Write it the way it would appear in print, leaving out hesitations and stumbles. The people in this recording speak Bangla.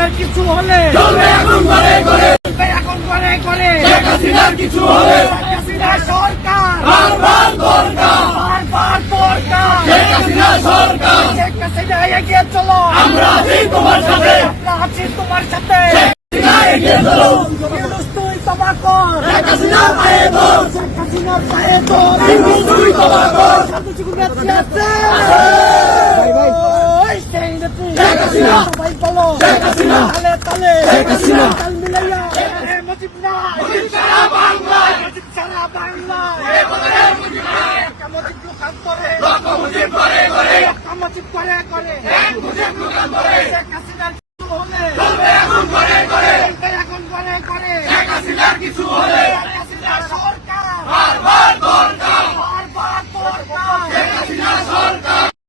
হাসিনার কিছু হলে এখন করে শেখ হাসিনার কিছু হলে হাসিনা সরকার বারবার দরকার শেখ হাসিনা সরকার শেখ হাসিনা এগিয়ে চলো আমরা আছি তোমার সাথে আমরা আছি তোমার সাথে হাসিনা এগিয়ে চলো ইউনূস তুই তবা কর শেখ হাসিনা পায়ে ধর শেখ হাসিনার পায়ে ধর ইউনূস তুই তবা কর শান্তিচুকুর ব্যক্তি আছে ওই সেই নেত্রী শেখ হাসিনা সবাই বলো শেখ হাসিনা তালে তালে শেখ হাসিনা তাল মিলাইয়া মুজিব না মুজিব সারা বাংলা মুজিব সারা বাংলা এ বদলে মুজিব নাই মুজিব লুকান করে লোক মুজিব করে মুজিব করে এক মুজিব লুকান করে শেখ হাসিনার কিছু হলে চলবে এখন করে এখন করে শেখ হাসিনার কিছু হলে